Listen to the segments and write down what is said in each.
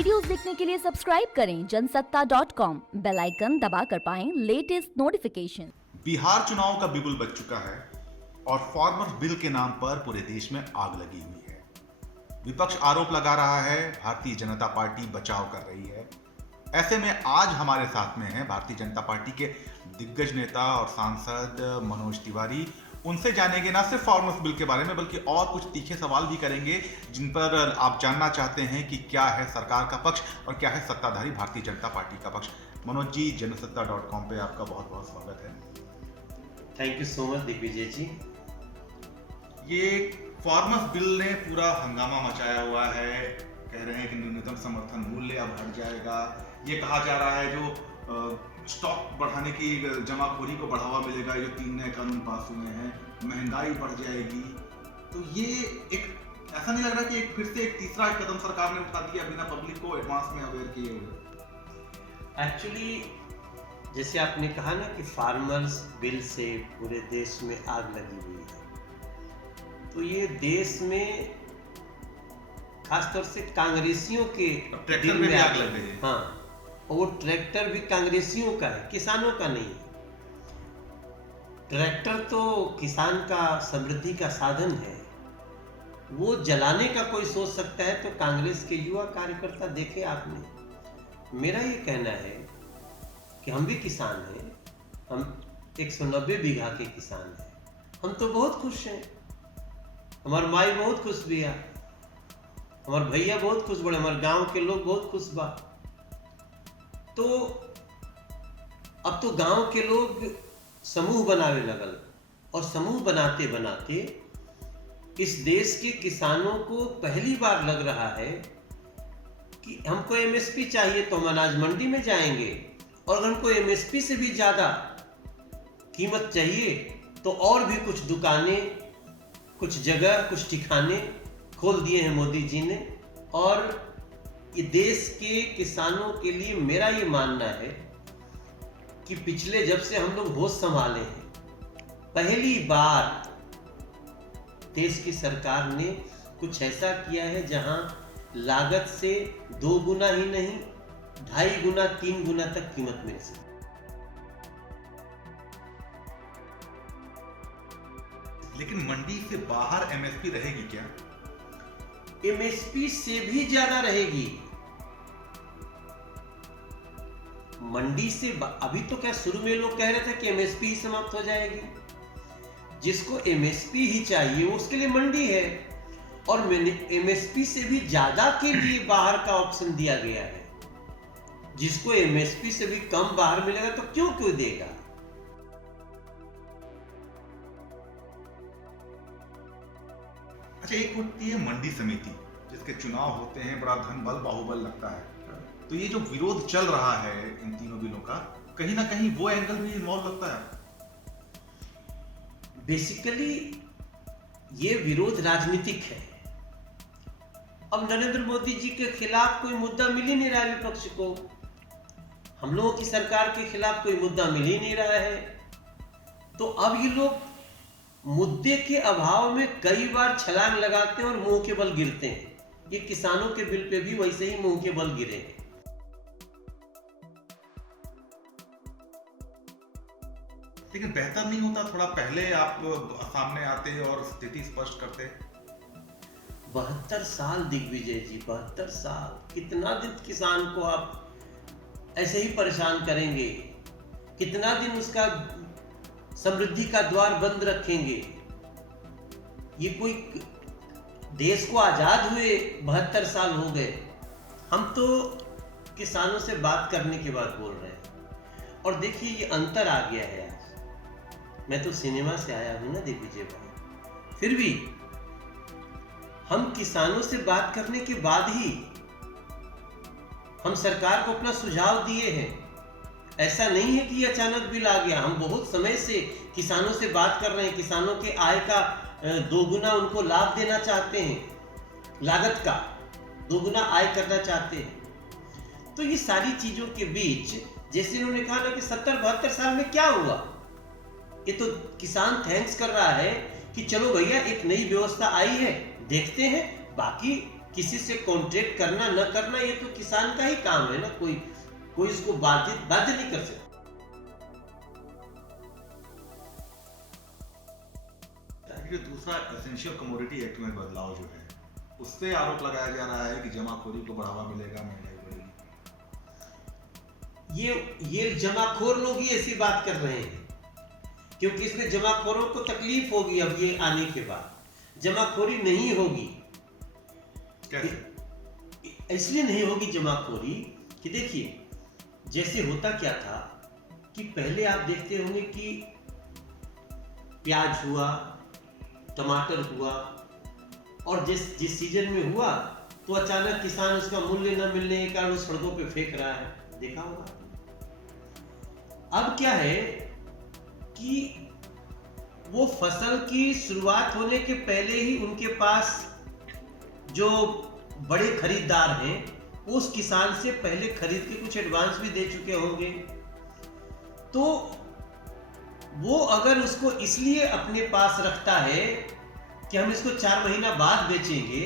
Videos देखने के लिए सब्सक्राइब करें जनसत्ता.com, बेल आइकन दबाकर पाएं लेटेस्ट नोटिफिकेशन। बिहार चुनाव का बिगुल बज चुका है और फार्मर्स बिल के नाम पर पूरे देश में आग लगी हुई है। विपक्ष आरोप लगा रहा है, भारतीय जनता पार्टी बचाव कर रही है। ऐसे में आज हमारे साथ में है भारतीय जनता पार्टी के दिग्गज नेता और सांसद मनोज तिवारी। उनसे जानेंगे ना सिर्फ फार्मर्स बिल के बारे में बल्कि और कुछ तीखे सवाल भी करेंगे जिन पर आप जानना चाहते हैं कि क्या है सरकार का पक्ष और क्या है सत्ताधारी भारतीय जनता पार्टी का पक्ष। मनोज जी, जनसत्ता.com पे आपका बहुत बहुत स्वागत है। Thank you so much Digvijay ji. ये फार्मर्स बिल ने पूरा हंगामा मचाया हुआ है। कह रहे हैं कि न्यूनतम समर्थन मूल्य अब हट जाएगा। ये कहा जा रहा है जो स्टॉक बढ़ाने की जमाखोरी को बढ़ावा मिलेगा, जो 3 नए कानून पास हुए हैं, महंगाई बढ़ जाएगी। तो ये एक ऐसा नहीं लग रहा कि एक फिर से एक तीसरा कदम सरकार ने उठा दिया बिना पब्लिक को एडवांस में अवेयर किए हुए। एक्चुअली जैसे आपने कहा ना कि फार्मर्स बिल से पूरे देश में आग लगी हुई है, तो ये देश में खासतौर से कांग्रेसियों के ट्रैक्टर में भी आग लग गई है। हाँ, और वो ट्रैक्टर भी कांग्रेसियों का है, किसानों का नहीं है। ट्रैक्टर तो किसान का समृद्धि का साधन है, वो जलाने का कोई सोच सकता है तो कांग्रेस के युवा कार्यकर्ता देखे आपने। मेरा ये कहना है कि हम भी किसान हैं, हम 190 बीघा के किसान हैं, हम तो बहुत खुश हैं। हमार माई बहुत खुश बिया, हमार भैया बहुत खुश बड़े, हमारे गांव के लोग बहुत खुश बा। तो अब तो गांव के लोग समूह बनावे लगल और समूह बनाते बनाते इस देश के किसानों को पहली बार लग रहा है कि हमको एमएसपी चाहिए तो हम अनाज मंडी में जाएंगे, और अगर हमको एमएसपी से भी ज्यादा कीमत चाहिए तो और भी कुछ दुकानें, कुछ जगह, कुछ ठिकाने खोल दिए हैं मोदी जी ने। और ये देश के किसानों के लिए मेरा ये मानना है कि पिछले जब से हम लोग होश संभाले हैं, पहली बार देश की सरकार ने कुछ ऐसा किया है जहां लागत से 2 गुना ही नहीं, 2.5 गुना 3 गुना तक कीमत मिल सकती। लेकिन मंडी से बाहर एमएसपी रहेगी क्या? एमएसपी से भी ज्यादा रहेगी। मंडी से अभी तो क्या शुरू में लोग कह रहे थे कि एमएसपी ही समाप्त हो जाएगी। जिसको एमएसपी ही चाहिए उसके लिए मंडी है, और एमएसपी से भी ज्यादा के लिए बाहर का ऑप्शन दिया गया है। जिसको एमएसपी से भी कम बाहर मिलेगा तो क्यों देगा। अच्छा, एक होती है मंडी समिति जिसके चुनाव होते हैं, बड़ा धन बल बाहुबल लगता है। तो ये जो विरोध चल रहा है इन तीनों बिलों का, कहीं ना कहीं वो एंगल भी इन्वॉल्व लगता है। बेसिकली ये विरोध राजनीतिक है। अब नरेंद्र मोदी जी के खिलाफ कोई मुद्दा मिल ही नहीं रहा है विपक्ष को, हम लोगों की सरकार के खिलाफ कोई मुद्दा मिल ही नहीं रहा है। तो अब ये लोग मुद्दे के अभाव में कई बार छलांग लगाते हैं और मुंह के बल गिरते हैं। ये किसानों के बिल पे भी वैसे ही मुंह के बल गिरे हैं। लेकिन बेहतर नहीं होता थोड़ा पहले आप सामने आते और स्थिति स्पष्ट करते? 72 साल दिग्विजय जी, 72 साल, कितना दिन किसान को आप ऐसे ही परेशान करेंगे? कितना दिन उसका समृद्धि का द्वार बंद रखेंगे? ये कोई देश को आजाद हुए 72 साल हो गए, हम तो किसानों से बात करने के बाद बोल रहे हैं। और देखिए ये अंतर आ गया है। आज मैं तो सिनेमा से आया हूं ना दिग्विजय भाई, फिर भी हम किसानों से बात करने के बाद ही हम सरकार को अपना सुझाव दिए हैं। ऐसा नहीं है कि ये अचानक बिल आ गया। हम बहुत समय से किसानों से बात कर रहे हैं, किसानों के आय का 2 गुना उनको लाभ देना चाहते हैं, लागत का 2 गुना आय करना चाहते हैं। तो ये सारी चीजों के बीच जैसे उन्होंने कहा ना कि 70-72 साल में क्या हुआ, ये तो किसान थैंक्स कर रहा है कि चलो भैया एक नई व्यवस्था आई है, देखते हैं, बाकी किसी से कॉन्ट्रैक्ट करना न करना ये तो किसान का ही काम है ना, कोई इसको बाध्य नहीं कर सकता। जो दूसरा एसेंशियल कमोडिटी एक्ट में बदलाव जो है, उससे आरोप लगाया जा रहा है कि जमाखोरी को बढ़ावा मिलेगा, महंगाई बढ़ेगी। ये जमाखोर लोग ही ऐसी बात कर रहे हैं, क्योंकि इसमें जमाखोरों को तकलीफ होगी। अब ये आने के बाद जमाखोरी नहीं होगी। कैसे? इसलिए नहीं होगी जमाखोरी कि देखिए, जैसे होता क्या था कि पहले आप देखते होंगे कि प्याज हुआ, टमाटर हुआ, और जिस सीजन में हुआ तो अचानक किसान उसका मूल्य न मिलने के कारण उस सड़कों पे फेंक रहा है, देखा होगा। अब क्या है कि वो फसल की शुरुआत होने के पहले ही उनके पास जो बड़े खरीदार हैं उस किसान से पहले खरीद के कुछ एडवांस भी दे चुके होंगे, तो वो अगर उसको इसलिए अपने पास रखता है कि हम इसको 4 महीना बाद बेचेंगे,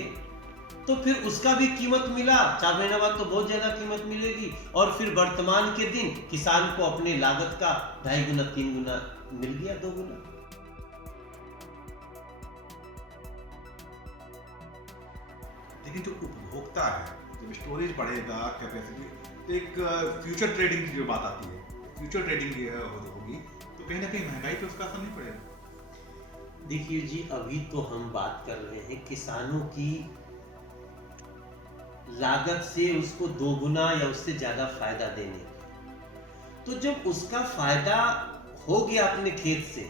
तो फिर उसका भी कीमत मिला, 4 महीना बाद तो बहुत ज्यादा कीमत मिलेगी, और फिर वर्तमान के दिन किसान को अपने लागत का 2.5 गुना 3 गुना मिल गया, 2 गुना। लेकिन जो उपभोक्ता है, जब स्टोरेज बढ़ेगा, कैपेसिटी, तो एक फ्यूचर ट्रेडिंग की जो बात आती है, फ्यूचर ट्रेडिंग होगी, तो कहीं ना कहीं महंगाई पे उसका असर नहीं पड़ेगा। देखिए जी, अभी तो हम बात कर रहे हैं किसानों की लागत से उसको 2 गुना या उससे ज्यादा फायदा देने की। तो जब उसका फायदा हो गया अपने खेत से,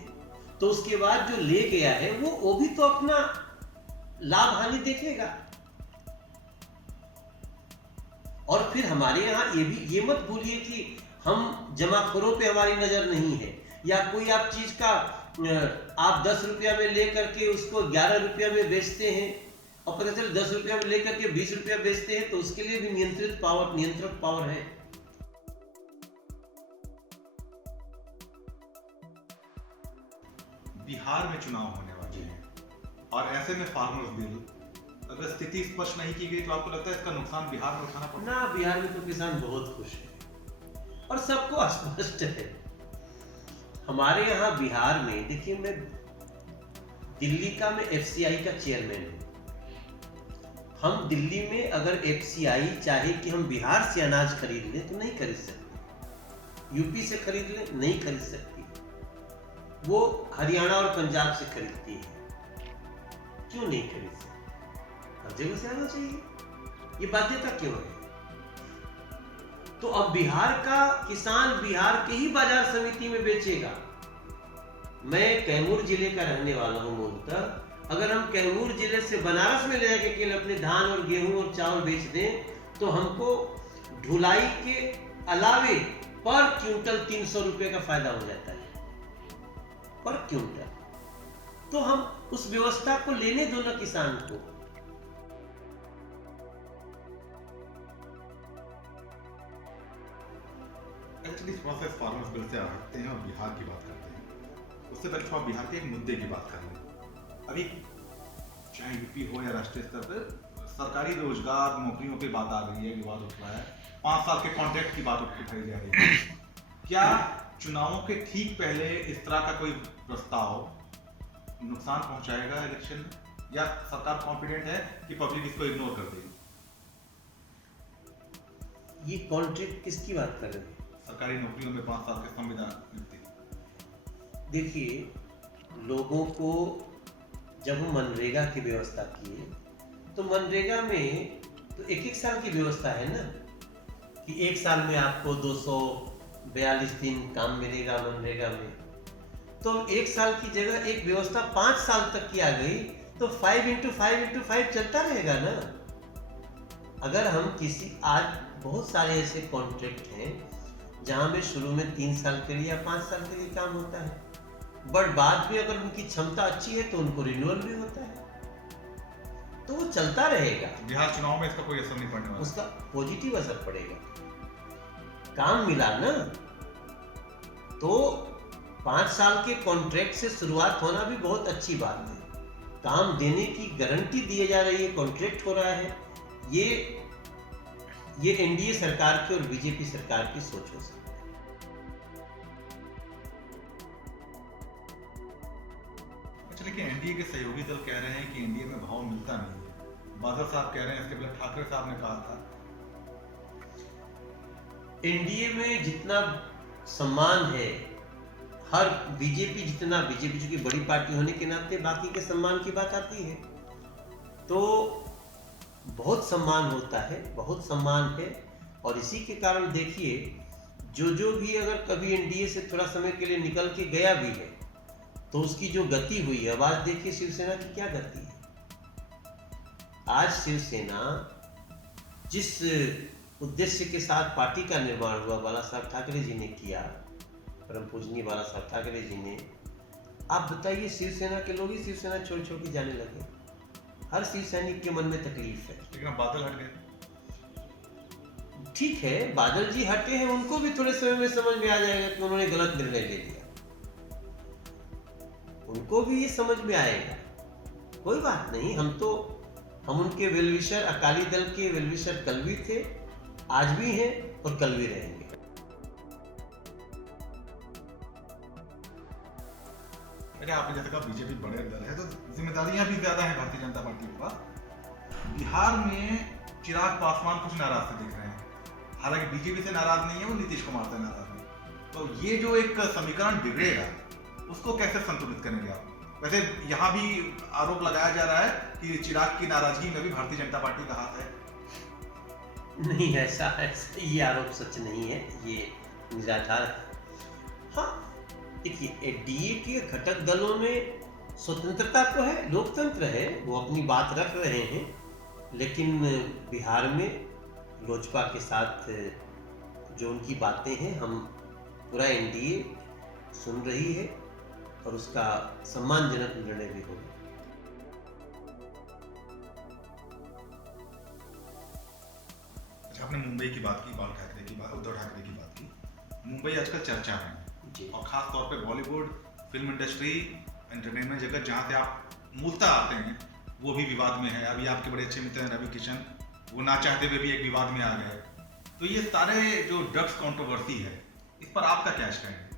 तो उसके बाद जो ले गया है वो भी तो अपना लाभ हानि देखेगा। और फिर हमारे यहाँ ये मत भूलिए कि हम जमाखोरों पे हमारी नजर नहीं है, या कोई आप चीज का आप 10 रुपया में लेकर के उसको 11 रुपया में बेचते हैं, और पता चले 10 रुपया में लेकर के 20 रुपया बेचते हैं, तो उसके लिए भी नियंत्रक पावर है। बिहार में चुनाव होने वाले हैं, और ऐसे में फार्मर्स बिल, अगर स्थिति स्पष्ट नहीं की गई तो आपको लगता है इसका नुकसान बिहार में उठाना पड़ेगा? ना, बिहार में तो किसान बहुत खुश है और सबको स्पष्ट है। हमारे यहाँ बिहार में देखिए, मैं दिल्ली का FCI का चेयरमैन हूँ। हम दिल्ली में अगर FCI चाहे कि हम बिहार से अनाज खरीद लें तो नहीं खरीद सकते, यूपी से खरीद लें नहीं खरीद सकती, वो हरियाणा और पंजाब से खरीदती है। क्यों नहीं खरीद सकती? हर जगह से आना चाहिए, ये बाध्यता क्यों है? तो अब बिहार का किसान बिहार के ही बाजार समिति में बेचेगा। मैं कैमूर जिले का रहने वाला हूं मूलतः। अगर हम कैमूर जिले से बनारस में ले जाके केवल अपने धान और गेहूं और चावल बेच दें, तो हमको ढुलाई के अलावे पर क्विंटल 300 रुपए का फायदा हो जाता है, पर क्विंटल। तो हम उस व्यवस्था को लेने दो ना किसान को। एक्चुअली थोड़ा सा फार्मर्स बिल से हटते हैं और बिहार की बात करते हैं। उससे पहले थोड़ा बिहार के एक मुद्दे की बात कर लें। अभी चाहे यूपी हो या राष्ट्रीय स्तर पर सरकारी रोजगार नौकरियों की बात आ गई है, विवाद उठ रहा है, 5 साल के कॉन्ट्रैक्ट की बात उठाई जा रही है। क्या चुनावों के ठीक पहले इस तरह का कोई प्रस्ताव नुकसान पहुंचाएगा इलेक्शन में, या सरकार कॉन्फिडेंट है कि पब्लिक इसको इग्नोर कर देगी? ये कॉन्ट्रैक्ट किसकी बात कर रहे हैं? सरकारी नौकरियों में 5 साल के संविधान नियुक्ति। देखिए, लोगों को जब हम मनरेगा की व्यवस्था किए, तो मनरेगा में तो 1-1 साल की व्यवस्था है ना, कि 1 साल में आपको 242 दिन काम मिलेगा मनरेगा में। तो 1 साल की जगह एक व्यवस्था 5 साल तक की आ गई, तो 5x5x5 चलता रहेगा ना। अगर हम आज बहुत सारे ऐसे कॉन्ट्रैक्ट हैं जहां में शुरू में 3 साल के लिए या 5 साल के लिए काम होता है, बट बाद में अगर उनकी क्षमता अच्छी है तो उनको रिन्यूअल भी होता है, तो वो चलता रहेगा। बिहार चुनाव में इसका कोई असर नहीं पड़ने वाला? उसका पॉजिटिव असर पड़ेगा। काम मिला ना, तो 5 साल के कॉन्ट्रैक्ट से शुरुआत होना भी बहुत अच्छी बात है। काम देने की गारंटी दी जा रही है, कॉन्ट्रैक्ट हो रहा है, ये एनडीए सरकार की और बीजेपी सरकार की सोच हो सकती है। अच्छा, लेकिन एनडीए के सहयोगी दल कह रहे हैं कि एनडीए में भाव मिलता नहीं है। बादल साहब कह रहे हैं, इसके पहले ठाकरे साहब ने कहा था। एनडीए में जितना सम्मान है, हर बीजेपी चूंकि बड़ी पार्टी होने के नाते बाकी के सम्मान की बात आती है, तो बहुत सम्मान होता है, बहुत सम्मान है। और इसी के कारण देखिए, जो भी अगर कभी एनडीए से थोड़ा समय के लिए निकल के गया भी है, तो उसकी जो गति हुई है, अब आज देखिए शिवसेना की क्या गति है। आज शिवसेना जिस उद्देश्य के साथ पार्टी का निर्माण हुआ, बाला साहब ठाकरे जी ने किया, परम पूजनीय बाला साहब ठाकरे जी ने, आप बताइए शिवसेना के लोग ही शिवसेना छोड़ के जाने लगे। हर शिव सैनिक के मन में तकलीफ है। लेकिन अब बादल हट गए। ठीक है, बादल जी हटे हैं, उनको भी थोड़े समय में समझ में आ जाएगा कि उन्होंने गलत निर्णय ले लिया। उनको भी ये समझ में आएगा, कोई बात नहीं। हम उनके वेलविशर, अकाली दल के वेलविशर कल भी थे, आज भी हैं और कल भी रहेंगे। आपने जैसे कहा बीजेपी बड़े दल है, तो जिम्मेदारियां भी ज्यादा हैं भारतीय जनता पार्टी के पास। बिहार में चिराग पासवान कुछ नाराज से दिख रहे हैं, हालांकि बीजेपी से नाराज नहीं है, वो नीतीश कुमार से नाराज है। तो ये जो एक समीकरण बिगड़ेगा, उसको कैसे संतुलित करेंगे आप? वैसे यहाँ भी आरोप लगाया जा रहा है कि चिराग की नाराजगी में भी भारतीय जनता पार्टी का हाथ है। नहीं, ऐसा ये आरोप सच नहीं है, ये निराधार है। हाँ, देखिए, एनडीए के घटक दलों में स्वतंत्रता तो है, लोकतंत्र है, वो अपनी बात रख रहे हैं। लेकिन बिहार में लोजपा के साथ जो उनकी बातें हैं, हम पूरा एनडीए सुन रही है और उसका सम्मानजनक निर्णय भी होगा। अच्छा, आपने मुंबई की बात की, बाल ठाकरे की बात, उद्धव ठाकरे की बात की। मुंबई आजकल चर्चा में जी। और खास तौर पे बॉलीवुड, फिल्म इंडस्ट्री, एंटरटेनमेंट जगत, जहाँ से आप मूलतः आते हैं, वो भी विवाद में है। अभी आपके बड़े अच्छे मित्र हैं रवि किशन, वो ना चाहते हुए भी एक विवाद में आ गए। तो ये सारे जो ड्रग्स कंट्रोवर्सी है, इस पर आपका क्या स्टैंड है?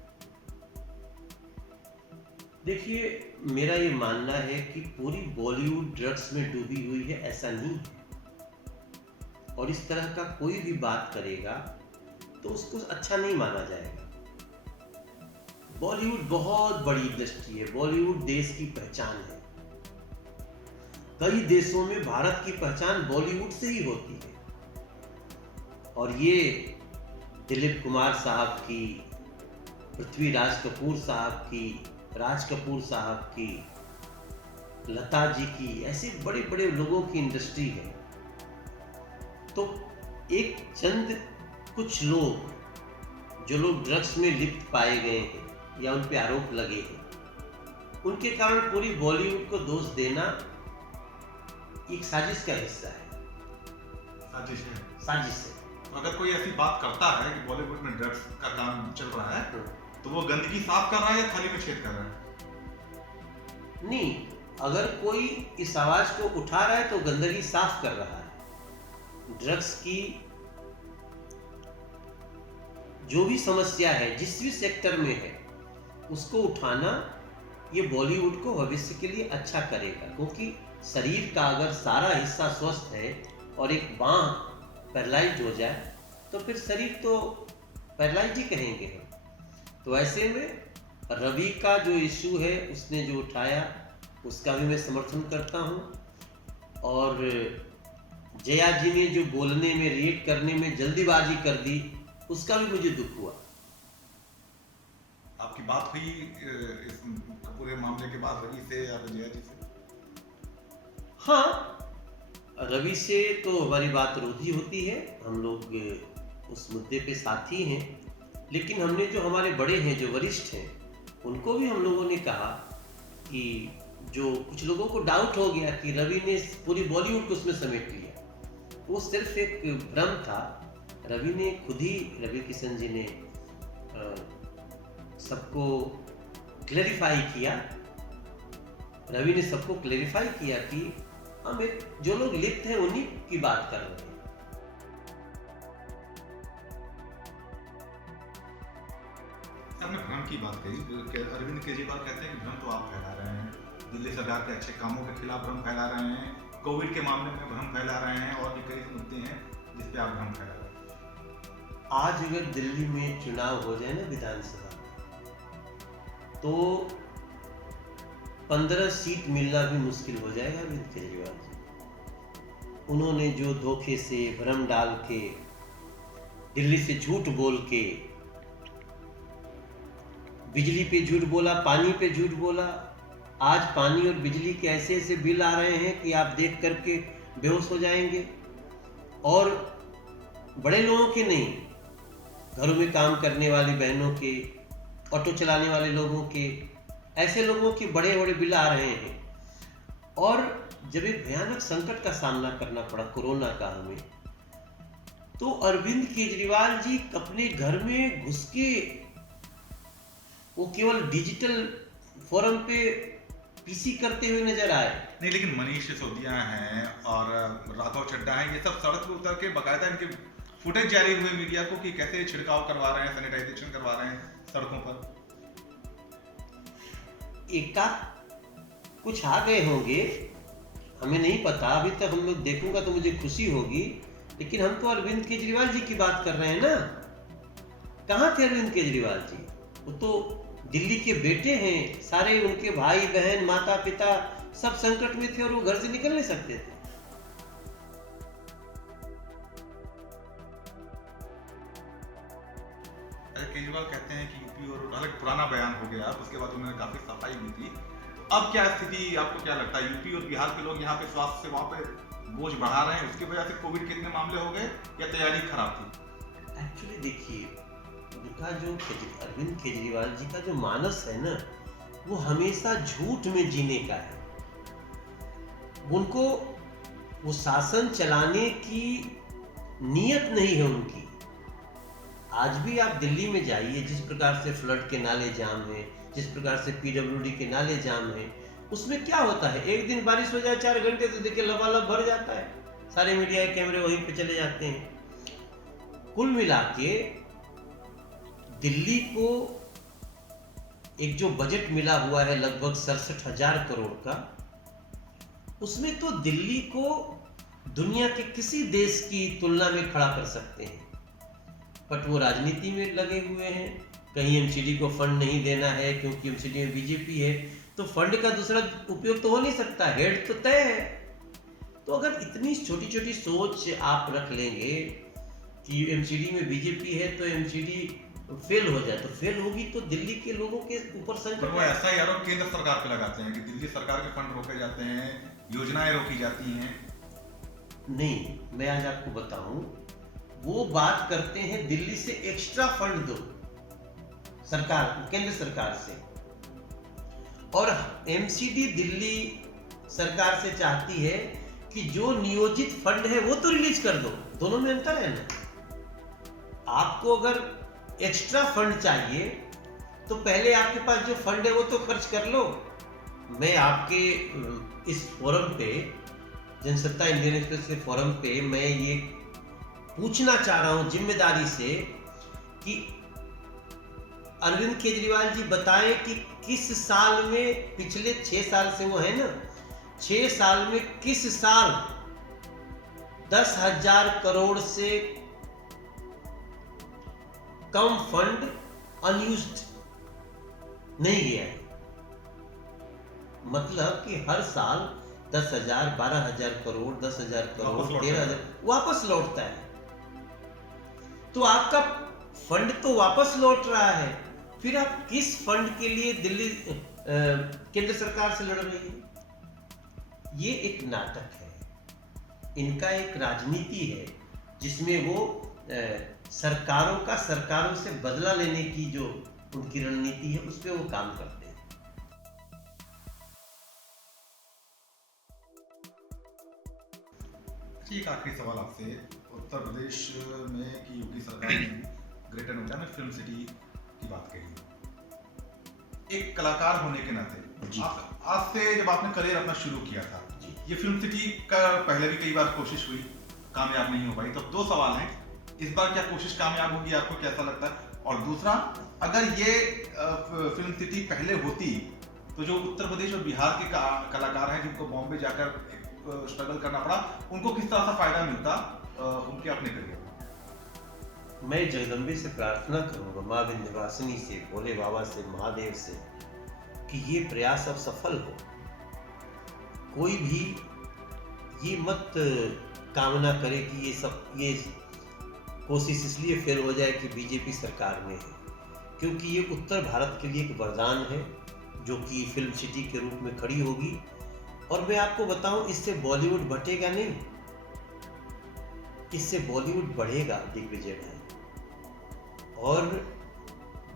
देखिए, मेरा ये मानना है कि पूरी बॉलीवुड ड्रग्स में डूबी हुई है, ऐसा नहीं है। और इस तरह का कोई भी बात करेगा तो उसको अच्छा नहीं माना जाएगा। बॉलीवुड बहुत बड़ी इंडस्ट्री है, बॉलीवुड देश की पहचान है। कई देशों में भारत की पहचान बॉलीवुड से ही होती है। और ये दिलीप कुमार साहब की, पृथ्वीराज कपूर साहब की, राज कपूर साहब की, लता जी की, ऐसे बड़े बड़े लोगों की इंडस्ट्री है। तो एक चंद कुछ लोग, जो लोग ड्रग्स में लिप्त पाए गए हैं या उन पे आरोप लगे हैं, उनके कारण पूरी बॉलीवुड को दोष देना एक साजिश का हिस्सा है। साजिश है। तो अगर कोई ऐसी बात करता है कि बॉलीवुड में ड्रग्स का काम चल रहा है, तो वो गंदगी साफ कर रहा है या थाली में छेद कर रहा है? नहीं, अगर कोई इस आवाज को उठा रहा है तो गंदगी साफ कर रहा है। ड्रग्स की जो भी समस्या है, जिस भी सेक्टर में है, उसको उठाना ये बॉलीवुड को भविष्य के लिए अच्छा करेगा। क्योंकि शरीर का अगर सारा हिस्सा स्वस्थ है और एक बांह पैरालाइज हो जाए तो फिर शरीर तो पैरालाइज ही कहेंगे हम। तो ऐसे में रवि का जो इशू है, उसने जो उठाया, उसका भी मैं समर्थन करता हूँ। और जया जी ने जो बोलने में, रिएक्ट करने में जल्दीबाजी कर दी, उसका भी मुझे दुख हुआ। आपकी बात हुई इस पूरे मामले के बाद रवि से या जया जी से? हाँ, रवि से तो हमारी बात रोज ही होती है, हम लोग उस मुद्दे पे साथी हैं। लेकिन हमने जो हमारे बड़े हैं, जो वरिष्ठ हैं, उनको भी हम लोगों ने कहा कि जो कुछ लोगों को डाउट हो गया कि रवि ने पूरी बॉलीवुड को उसमें समेट लिया, वो सिर्फ एक भ्रम था। रवि ने खुद ही, रवि किशन जी ने सबको क्लैरिफाई किया। रवि ने सबको क्लैरिफाई किया कि हम जो लोग लिप्त हैं उन्हीं की बात कर रहे हैं। आपने भ्रम की बात कही। अरविंद केजरीवाल कहते हैं कि भ्रम तो आप फैला रहे हैं, दिल्ली सरकार के अच्छे कामों के खिलाफ भ्रम फैला रहे हैं, कोविड के मामले में भ्रम फैला रहे हैं, और भी कई मुद्दे हैं जिस पे आप भ्रम फैला रहे हैं। आज अगर दिल्ली में चुनाव हो जाए ना विधानसभा, तो 15 सीट मिलना भी मुश्किल हो जाएगा अरविंद केजरीवाल जी। उन्होंने जो धोखे से, भ्रम डाल के, दिल्ली से झूठ बोल के, बिजली पे झूठ बोला, पानी पे झूठ बोला, आज पानी और बिजली के ऐसे ऐसे बिल आ रहे हैं कि आप देख करके बेहोश हो जाएंगे। और बड़े लोगों के नहीं, घरों में काम करने वाली बहनों के, ऑटो चलाने वाले लोगों के, ऐसे लोगों के बड़े बड़े बिल आ रहे हैं। और जब एक भयानक संकट का सामना करना पड़ा कोरोना का हमें, तो अरविंद केजरीवाल जी अपने घर में घुस के वो केवल डिजिटल फोरम पे पीसी करते हुए नजर आए। नहीं, लेकिन मनीष सिसोदिया हैं और राघव चड्ढा हैं, ये सब सड़क पे उतर के बकायदा इनके फुटेज जारी हुए मीडिया को कि कैसे छिड़काव करवा रहे हैं, सैनिटाइजेशन करवा रहे हैं सड़कों पर। एकाध कुछ आ गए होंगे, हमें नहीं पता, अभी तक हम लोग देखूंगा तो मुझे खुशी होगी। लेकिन हम तो अरविंद केजरीवाल जी की बात कर रहे हैं ना। कहाँ थे अरविंद केजरीवाल जी? वो तो दिल्ली के बेटे हैं, सारे उनके भाई बहन माता पिता सब संकट में थे और वो घर से निकल नहीं सकते थे। केजरीवाल कहते हैं कि यूपी और हालांकि पुराना बयान हो गया, उसके बाद उन्होंने काफी सफाई दी थी। तो अब क्या स्थिति, आपको क्या लगता है, यूपी और बिहार के लोग यहाँ पे स्वास्थ्य सेवाओं पे बोझ बढ़ा रहे हैं, उसकी वजह से कोविड के इतने मामले हो गए या तैयारी खराब थी? एक्चुअली देखिए, उनका जो अरविंद केजरीवाल जी का जो मानस है ना, वो हमेशा झूठ में जीने का है। उनको वो शासन चलाने की नीयत नहीं है उनकी। आज भी आप दिल्ली में जाइए, जिस प्रकार से फ्लड के नाले जाम हैं, जिस प्रकार से पीडब्ल्यूडी के नाले जाम हैं, उसमें क्या होता है, एक दिन बारिश हो जाए 4 घंटे तो देखिए लबालब भर जाता है, सारे मीडिया के कैमरे वहीं पे चले जाते हैं। कुल मिला के दिल्ली को एक जो बजट मिला हुआ है लगभग 67,000 करोड़ का, उसमें तो दिल्ली को दुनिया के किसी देश की तुलना में खड़ा कर सकते हैं। बट वो राजनीति में लगे हुए हैं, कहीं एमसीडी को फंड नहीं देना है क्योंकि एमसीडी में बीजेपी है, तो फंड का दूसरा उपयोग तो हो नहीं सकता, हेड तो तय है। तो अगर इतनी छोटी छोटी सोच आप रख लेंगे कि एमसीडी में बीजेपी है तो एमसीडी फेल हो जाए, तो फेल होगी तो दिल्ली के लोगों के ऊपर संकट। वो ऐसा ही आरोप केंद्र सरकार पे लगाते हैं कि दिल्ली सरकार के फंड रोके जाते हैं, योजनाएं रोकी जाती हैं। नहीं, मैं आज आपको बताऊं, वो बात करते हैं दिल्ली से एक्स्ट्रा फंड दो सरकार, केंद्र सरकार से, और एमसीडी दिल्ली सरकार से चाहती है कि जो नियोजित फंड है वो तो रिलीज कर दो। दोनों में अंतर है ना। आपको अगर एक्स्ट्रा फंड चाहिए तो पहले आपके पास जो फंड है वो तो खर्च कर लो। मैं आपके इस फोरम पे, जनसत्ता इंडियन एक्सप्रेस के फोरम पे, मैं ये पूछना चाह रहा हूं जिम्मेदारी से कि अरविंद केजरीवाल जी बताएं कि किस साल में, पिछले 6 साल से वो है ना, 6 साल में किस साल 10,000 करोड़ से कम फंड अनयूज्ड नहीं गया है। मतलब कि हर साल 10,000, 12,000 करोड़, 10,000 करोड़, 13,000 वापस लौटता है। तो आपका फंड तो वापस लौट रहा है, फिर आप किस फंड के लिए दिल्ली केंद्र सरकार से लड़ रही है? ये एक नाटक है, इनका एक राजनीति है जिसमें वो सरकारों का सरकारों से बदला लेने की जो उनकी रणनीति है उस पर वो काम करते हैं। एक आखिरी सवाल आपसे, उत्तर प्रदेश में की योगी सरकार ने ग्रेटर नोएडा में फिल्म सिटी की बात कही। एक कलाकार होने के नाते, आप आज से जब आपने करियर अपना शुरू किया था, ये फिल्म सिटी का पहले भी कई बार कोशिश हुई, कामयाब नहीं हो पाई। तो दो सवाल हैं, इस बार क्या कोशिश कामयाब होगी, आपको कैसा लगता है? और दूसरा, अगर ये फिल्म सिटी पहले होती तो जो उत्तर प्रदेश और बिहार के कलाकार हैं जिनको बॉम्बे जाकर स्ट्रगल करना पड़ा, उनको किस तरह से फायदा मिलता उनके अपने करियर में? मैं जगदम्बे से प्रार्थना करूंगा, माँ विंध्यवासिनी से, भोले बाबा से, महादेव से, कि ये प्रयास अब सफल हो। कोई भी ये मत कामना करे कि ये कोशिश इसलिए फेल हो जाए कि बीजेपी सरकार में है, क्योंकि ये उत्तर भारत के लिए एक वरदान है जो कि फिल्म सिटी के रूप में खड़ी होगी। और मैं आपको बताऊं, इससे बॉलीवुड बटेगा नहीं, इससे बॉलीवुड बढ़ेगा दिग्विजय भाई। और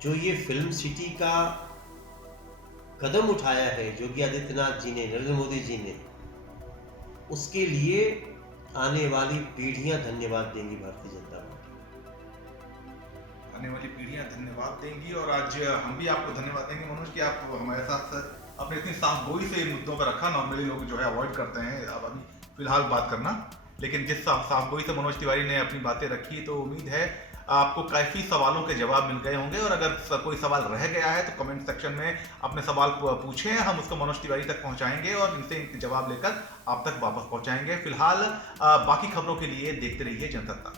जो ये फिल्म सिटी का कदम उठाया है योगी आदित्यनाथ जी ने, नरेंद्र मोदी जी ने, उसके लिए आने वाली पीढ़ियां धन्यवाद देंगी भारतीय जनता पार्टी। आने वाली पीढ़ियां धन्यवाद देंगी। और आज हम भी आपको धन्यवाद देंगे मनोज कि आप हमारे साथ अपने इतनी साफगोई से इन मुद्दों पर रखा। नॉर्मली लोग जो है अवॉइड करते हैं अब अभी फिलहाल बात करना, लेकिन जिस साफगोई से मनोज तिवारी ने अपनी बातें रखी, तो उम्मीद है आपको काफ़ी सवालों के जवाब मिल गए होंगे। और अगर कोई सवाल रह गया है तो कमेंट सेक्शन में अपने सवाल पूछें, हम उसको मनोज तिवारी तक पहुंचाएंगे और इनसे इनके जवाब लेकर आप तक वापस पहुंचाएंगे। फिलहाल बाकी खबरों के लिए देखते रहिए जनसत्ता।